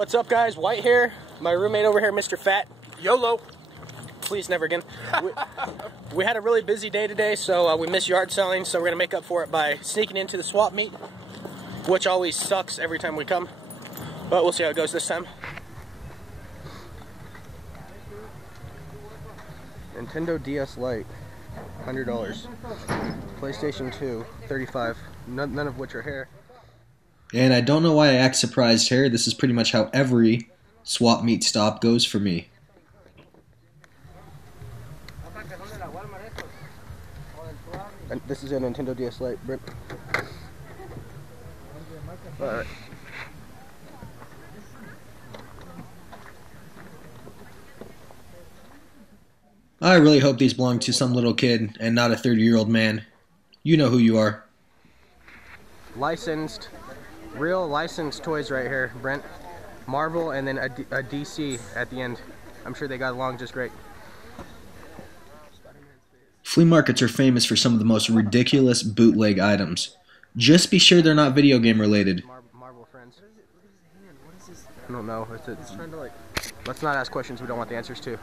What's up, guys? White here. My roommate over here, Mr. Fat. YOLO. Please, never again. We had a really busy day today, so we missed yard selling, so we're going to make up for it by sneaking into the swap meet, which always sucks every time we come. But we'll see how it goes this time. Nintendo DS Lite, $100. PlayStation 2, $35. None of which are here. And I don't know why I act surprised here. This is pretty much how every swap meet stop goes for me. And this is a Nintendo DS Lite, Brent. Alright. I really hope these belong to some little kid and not a 30-year-old man. You know who you are. Licensed, real licensed toys right here, Brent. Marvel and then a DC at the end. I'm sure they got along just great. Flea markets are famous for some of the most ridiculous bootleg items. Just be sure they're not video game related. Marvel friends. I don't know. It's trying to like. Let's not ask questions we don't want the answers to.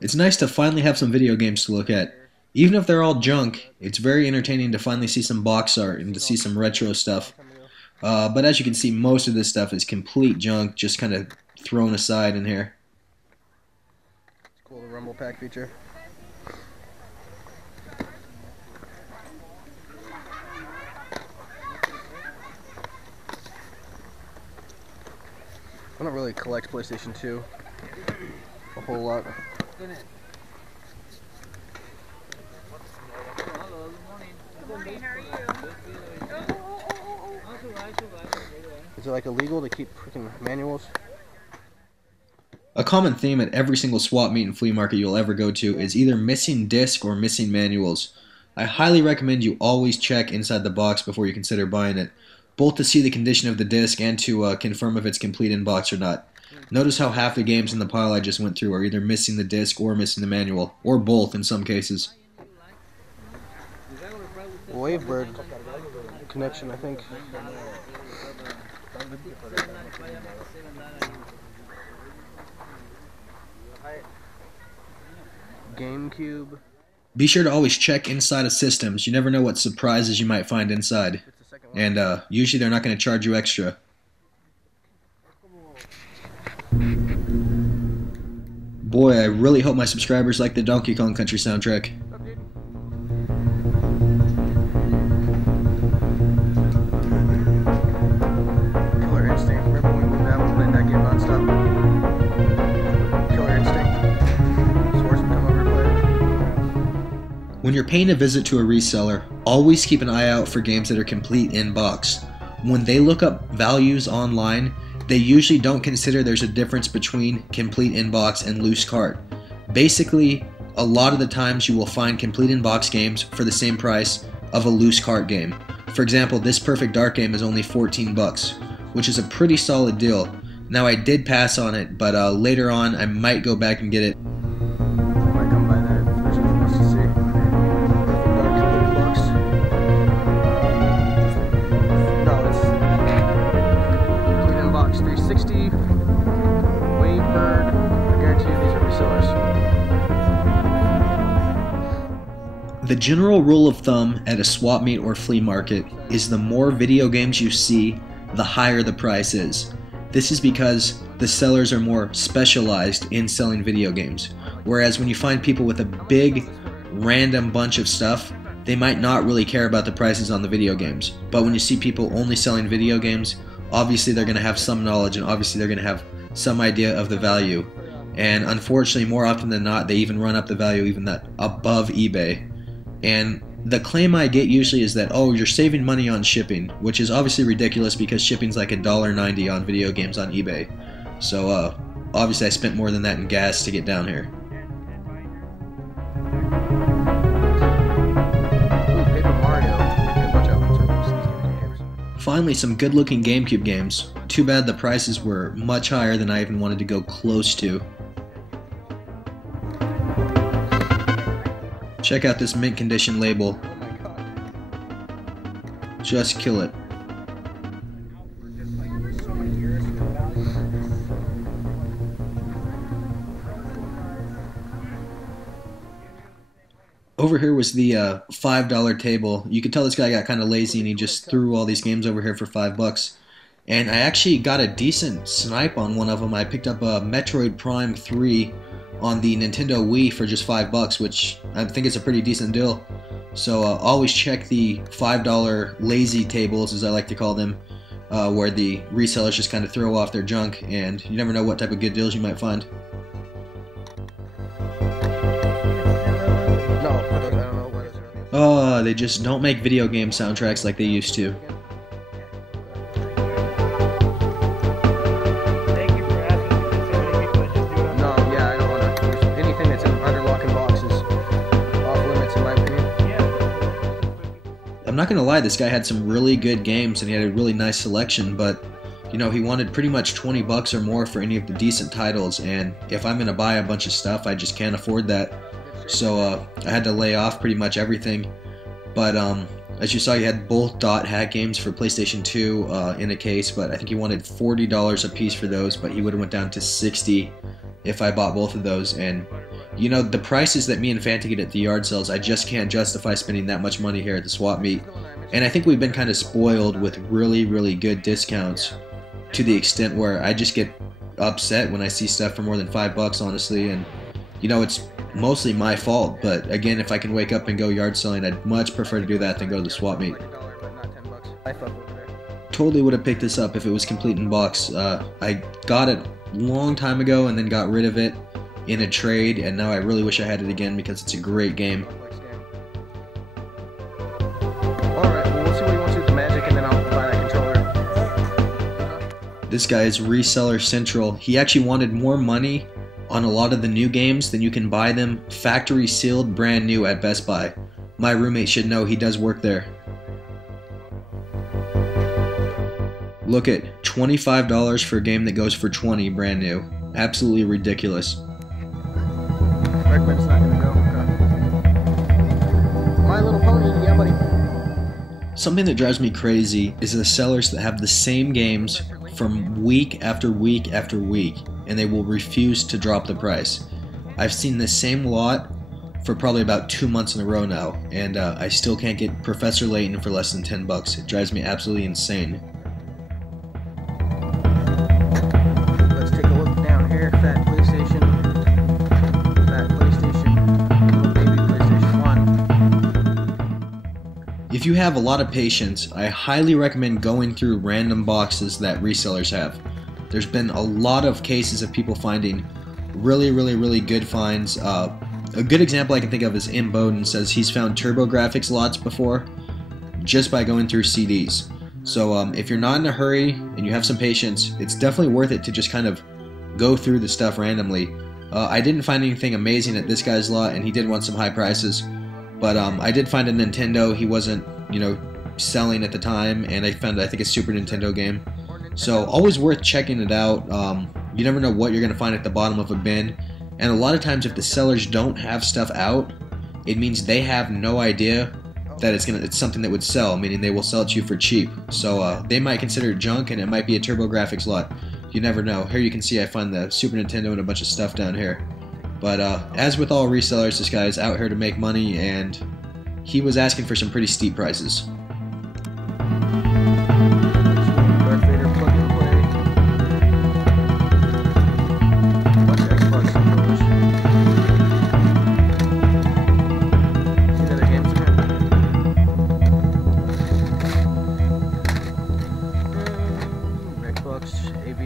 It's nice to finally have some video games to look at. Even if they're all junk, it's very entertaining to finally see some box art and to see some retro stuff. But as you can see, most of this stuff is complete junk, just kind of thrown aside in here. It's cool, the Rumble Pack feature. I don't really collect PlayStation 2 a whole lot. Is it like illegal to keep freaking manuals? A common theme at every single swap meet and flea market you'll ever go to is either missing disc or missing manuals. I highly recommend you always check inside the box before you consider buying it, both to see the condition of the disc and to confirm if it's complete in box or not. Notice how half the games in the pile I just went through are either missing the disc or missing the manual, or both in some cases. Wavebird connection, I think. GameCube. Be sure to always check inside of systems. You never know what surprises you might find inside. And usually they're not going to charge you extra. Boy, I really hope my subscribers like the Donkey Kong Country soundtrack. Killer Instinct. Remember when we moved out and played that game nonstop? Killer Instinct. Source would come over and play it. When you're paying a visit to a reseller, always keep an eye out for games that are complete in box. When they look up values online, they usually don't consider there's a difference between complete in box and loose cart. Basically, a lot of the times you will find complete in box games for the same price of a loose cart game. For example, this Perfect Dark game is only 14 bucks, which is a pretty solid deal. Now I did pass on it, but later on I might go back and get it. Might come by that. There's something else to see. Perfect Dark box. No, it's complete in box 360. Wavebird. I guarantee you these are resellers. The general rule of thumb at a swap meet or flea market is the more video games you see, the higher the price is. This is because the sellers are more specialized in selling video games. Whereas when you find people with a big, random bunch of stuff, they might not really care about the prices on the video games. But when you see people only selling video games, obviously they're going to have some knowledge and obviously they're going to have some idea of the value. And unfortunately, more often than not, they even run up the value even that above eBay. And the claim I get usually is that, oh, you're saving money on shipping, which is obviously ridiculous because shipping's like $1.90 on video games on eBay. So obviously I spent more than that in gas to get down here. Ooh, Paper Mario. Finally, some good-looking GameCube games. Too bad the prices were much higher than I even wanted to go close to. Check out this mint condition label. Just kill it. Over here was the $5 table. You could tell this guy got kind of lazy and he just threw all these games over here for $5. And I actually got a decent snipe on one of them. I picked up a Metroid Prime 3 on the Nintendo Wii for just $5, which I think is a pretty decent deal. So always check the $5 lazy tables, as I like to call them, where the resellers just kind of throw off their junk, and you never know what type of good deals you might find. Oh, they just don't make video game soundtracks like they used to. I'm not gonna lie, this guy had some really good games and he had a really nice selection, but you know, he wanted pretty much $20 or more for any of the decent titles, and if I'm gonna buy a bunch of stuff, I just can't afford that. So I had to lay off pretty much everything. But as you saw, he had both dot hack games for PlayStation 2 in a case, but I think he wanted $40 a piece for those, but he would have went down to $60 if I bought both of those. And you know, the prices that me and Fanta get at the yard sales, I just can't justify spending that much money here at the swap meet. And I think we've been kind of spoiled with really, really good discounts to the extent where I just get upset when I see stuff for more than $5, honestly. And you know, it's mostly my fault, but again, if I can wake up and go yard selling, I'd much prefer to do that than go to the swap meet. Totally would have picked this up if it was complete in box. I got it a long time ago and then got rid of it in a trade, and now I really wish I had it again because it's a great game. Alright, well, we'll see what he wants to do with the Magic, and then I'll buy that controller. This guy is Reseller Central. He actually wanted more money on a lot of the new games than you can buy them factory sealed brand new at Best Buy. My roommate should know, he does work there. Look at $25 for a game that goes for $20 brand new. Absolutely ridiculous. Beckman's not gonna go. My Little Pony, yeah buddy. Something that drives me crazy is the sellers that have the same games from week after week after week, and they will refuse to drop the price. I've seen the same lot for probably about 2 months in a row now, and I still can't get Professor Layton for less than $10. It drives me absolutely insane. Let's take a look down here. Fat PlayStation, little baby PlayStation 1. If you have a lot of patience, I highly recommend going through random boxes that resellers have. There's been a lot of cases of people finding really good finds. A good example I can think of is M. Bowden says he's found TurboGrafx lots before just by going through CDs. So if you're not in a hurry and you have some patience, it's definitely worth it to just kind of go through the stuff randomly. I didn't find anything amazing at this guy's lot, and he did want some high prices. But I did find a Nintendo he wasn't, you know, selling at the time, and I found, I think, a Super Nintendo game. So always worth checking it out. You never know what you're going to find at the bottom of a bin. And a lot of times if the sellers don't have stuff out, it means they have no idea that it's something that would sell, meaning they will sell it to you for cheap. So they might consider it junk, and it might be a TurboGrafx lot. You never know. Here you can see I find the Super Nintendo and a bunch of stuff down here. But as with all resellers, this guy is out here to make money, and he was asking for some pretty steep prices.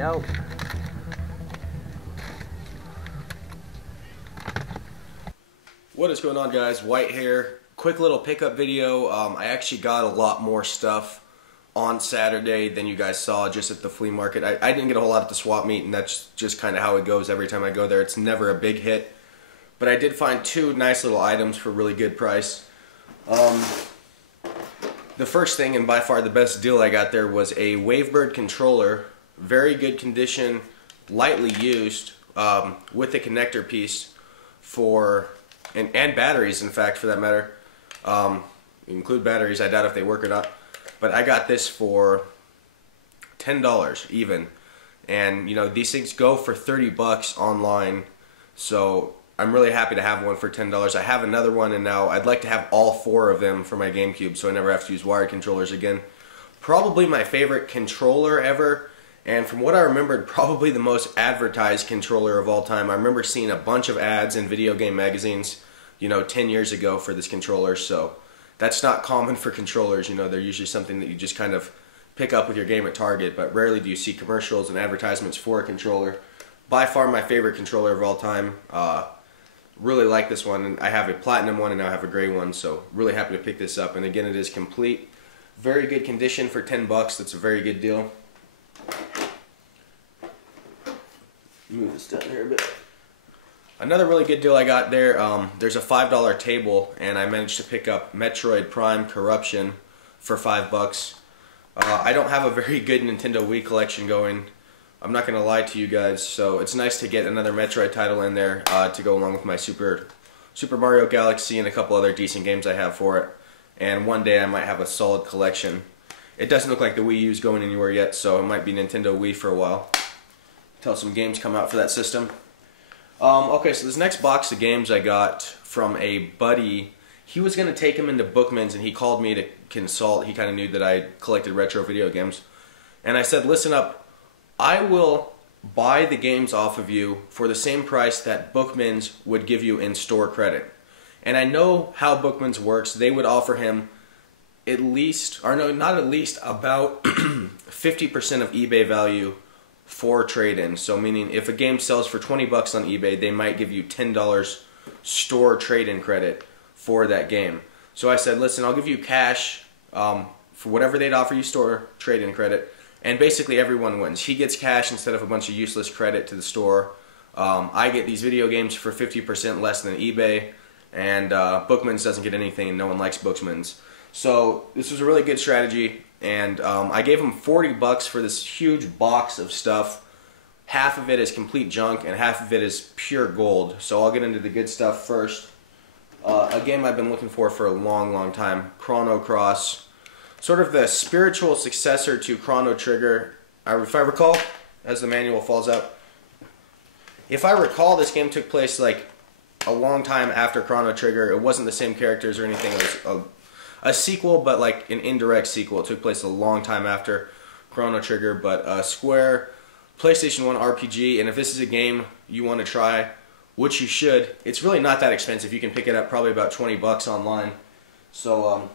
Out. What is going on, guys? White here. Quick little pickup video. I actually got a lot more stuff on Saturday than you guys saw just at the flea market. I didn't get a whole lot at the swap meet, and that's just kind of how it goes every time I go there. It's never a big hit. But I did find two nice little items for a really good price. The first thing, and by far the best deal I got there, was a Wavebird controller. Very good condition, lightly used, with a connector piece for and batteries, in fact, for that matter. Include batteries. I doubt if they work or not. But I got this for $10 even. And, you know, these things go for 30 bucks online. So I'm really happy to have one for $10. I have another one, and now I'd like to have all 4 of them for my GameCube so I never have to use wired controllers again. Probably my favorite controller ever, and from what I remembered, probably the most advertised controller of all time. I remember seeing a bunch of ads in video game magazines, you know, 10 years ago for this controller, so that's not common for controllers. You know, they're usually something that you just kind of pick up with your game at Target, but rarely do you see commercials and advertisements for a controller. By far my favorite controller of all time. Really like this one, and I have a platinum one and now I have a gray one, so really happy to pick this up. And again, it is complete. Very good condition for 10 bucks. That's a very good deal. Move this down here a bit. Another really good deal I got there, there's a $5 table, and I managed to pick up Metroid Prime Corruption for 5 bucks. I don't have a very good Nintendo Wii collection going. I'm not going to lie to you guys, so it's nice to get another Metroid title in there to go along with my Super Mario Galaxy and a couple other decent games I have for it. And one day I might have a solid collection. It doesn't look like the Wii U's going anywhere yet, so it might be Nintendo Wii for a while, until some games come out for that system. Okay, so this next box of games I got from a buddy. He was going to take them into Bookman's, and he called me to consult. He kind of knew that I collected retro video games. And I said, listen up, I will buy the games off of you for the same price that Bookman's would give you in store credit. And I know how Bookman's works. They would offer him at least, or no, not at least, about 50% of eBay value for trade-in. So meaning if a game sells for 20 bucks on eBay, they might give you $10 store trade-in credit for that game. So I said, listen, I'll give you cash for whatever they'd offer you store trade-in credit, and basically everyone wins. He gets cash instead of a bunch of useless credit to the store. I get these video games for 50% less than eBay, and Bookman's doesn't get anything, and no one likes Bookman's. So this was a really good strategy, and I gave him 40 bucks for this huge box of stuff. Half of it is complete junk, and half of it is pure gold. So I'll get into the good stuff first. A game I've been looking for a long, long time, Chrono Cross. Sort of the spiritual successor to Chrono Trigger, if I recall, as the manual falls out. If I recall, this game took place like a long time after Chrono Trigger. It wasn't the same characters or anything. It was a sequel, but like an indirect sequel. It took place a long time after Chrono Trigger, but Square, PlayStation 1 RPG, and if this is a game you want to try, which you should, it's really not that expensive. You can pick it up probably about 20 bucks online. So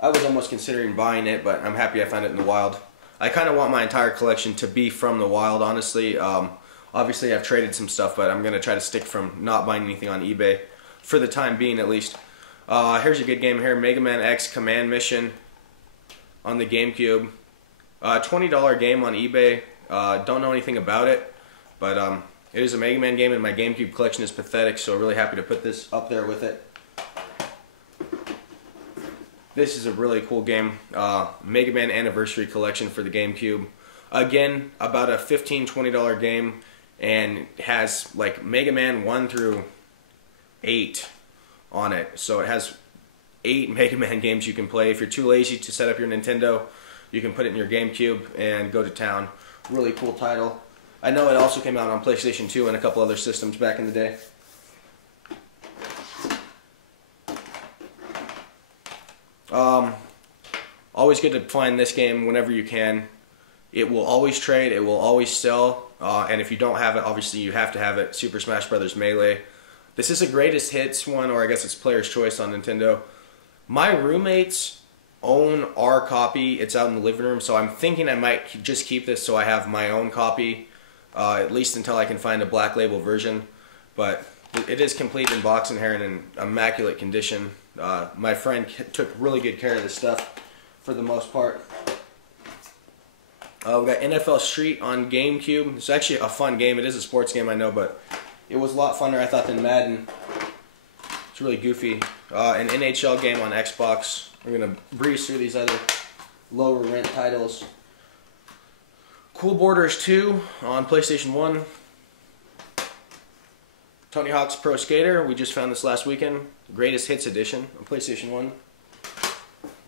I was almost considering buying it, but I'm happy I found it in the wild. I kind of want my entire collection to be from the wild, honestly. Obviously, I've traded some stuff, but I'm going to try to stick from not buying anything on eBay, for the time being at least. Here's a good game here, Mega Man X Command Mission on the GameCube. $20 game on eBay. Don't know anything about it, but it is a Mega Man game, and my GameCube collection is pathetic, so really happy to put this up there with it. This is a really cool game, Mega Man Anniversary Collection for the GameCube. Again, about a $15, $20 game, and has like Mega Man 1 through 8 on it. So it has 8 Mega Man games you can play. If you're too lazy to set up your Nintendo, you can put it in your GameCube and go to town. Really cool title. I know it also came out on PlayStation 2 and a couple other systems back in the day. Always good to find this game whenever you can. It will always trade, it will always sell, and if you don't have it, obviously you have to have it. Super Smash Bros. Melee. This is a greatest hits one, or I guess it's player's choice on Nintendo. My roommates own our copy. It's out in the living room, so I'm thinking I might just keep this so I have my own copy, at least until I can find a black label version. But it is complete in box and hair and in immaculate condition. My friend took really good care of this stuff for the most part. We got NFL Street on GameCube. It's actually a fun game. It is a sports game, I know, but it was a lot funner, I thought, than Madden. It's really goofy. An NHL game on Xbox. We're going to breeze through these other lower rent titles. Cool Borders 2 on PlayStation 1. Tony Hawk's Pro Skater. We just found this last weekend. Greatest Hits Edition on PlayStation 1.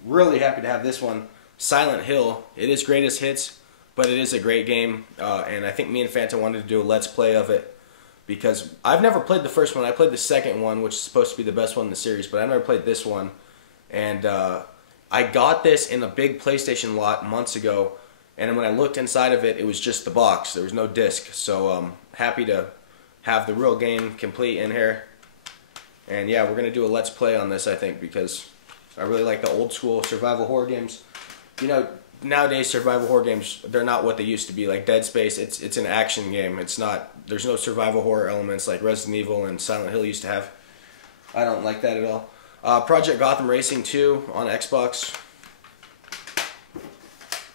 Really happy to have this one. Silent Hill. It is Greatest Hits, but it is a great game. And I think me and Fanta wanted to do a Let's Play of it, because I've never played the first one. I played the second one, which is supposed to be the best one in the series, but I've never played this one. And I got this in a big PlayStation lot months ago, and when I looked inside of it, it was just the box. There was no disc. So happy to have the real game complete in here. And yeah, we're going to do a Let's Play on this, I think, because I really like the old school survival horror games. You know, nowadays survival horror games, they're not what they used to be. Like Dead Space, it's an action game. It's not, there's no survival horror elements like Resident Evil and Silent Hill used to have. I don't like that at all. Project Gotham Racing 2 on Xbox.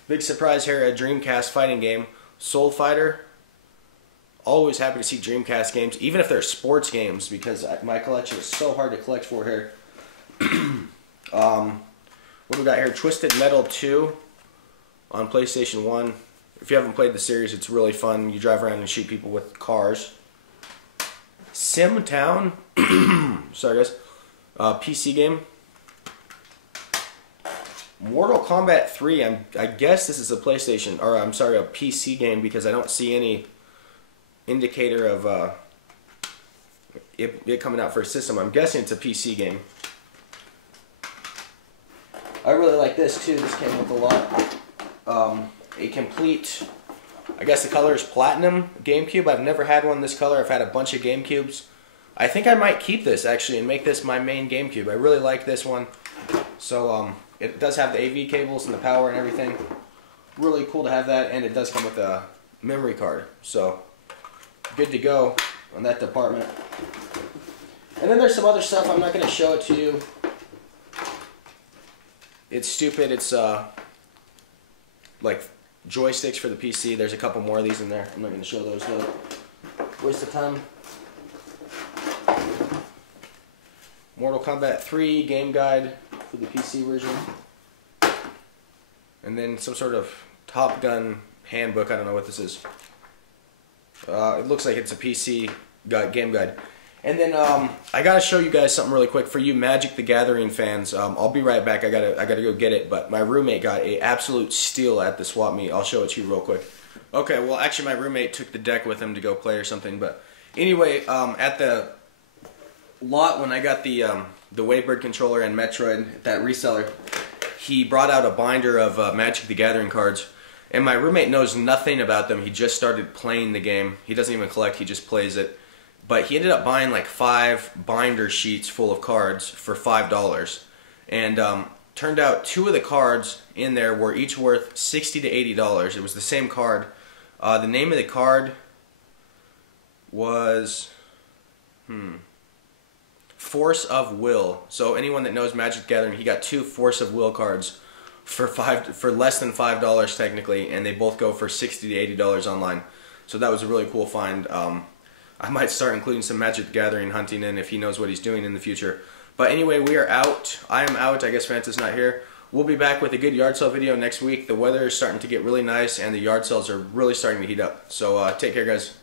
Big surprise here, a Dreamcast fighting game. Soul Fighter. Always happy to see Dreamcast games, even if they're sports games, because my collection is so hard to collect for here. What do we got here? Twisted Metal 2 on PlayStation 1. If you haven't played the series, it's really fun. You drive around and shoot people with cars. SimTown. Sorry guys. PC game. Mortal Kombat 3. I guess this is a PlayStation, or I'm sorry, a PC game, because I don't see any indicator of it coming out for a system. I'm guessing it's a PC game. I really like this too. This came with a lot. A complete, I guess the color is Platinum GameCube. I've never had one this color. I've had a bunch of GameCubes. I think I might keep this actually and make this my main GameCube. I really like this one. So it does have the AV cables and the power and everything. Really cool to have that, and it does come with a memory card. So good to go on that department. And then there's some other stuff. I'm not going to show it to you. It's stupid. It's like joysticks for the PC. There's a couple more of these in there. I'm not going to show those though. Waste of time. Mortal Kombat 3 game guide for the PC version. And then some sort of Top Gun handbook. I don't know what this is. It looks like it's a PC game guide. And then I gotta show you guys something really quick for you Magic the Gathering fans. I'll be right back. I gotta go get it. But my roommate got a absolute steal at the swap meet. I'll show it to you real quick. Okay, well actually my roommate took the deck with him to go play or something. But anyway, at the lot when I got the Waybird controller and Metroid, that reseller, he brought out a binder of Magic the Gathering cards. And my roommate knows nothing about them. He just started playing the game. He doesn't even collect, he just plays it. But he ended up buying like 5 binder sheets full of cards for $5. And turned out 2 of the cards in there were each worth $60 to $80. It was the same card. The name of the card was Force of Will. So anyone that knows Magic the Gathering, he got 2 Force of Will cards for less than $5 technically, and they both go for $60 to $80 online. So that was a really cool find. I might start including some Magic the Gathering hunting in if he knows what he's doing in the future. But anyway, we are out. I am out. I guess Fanta's not here. We'll be back with a good yard sale video next week. The weather is starting to get really nice, and the yard sales are really starting to heat up. So take care, guys.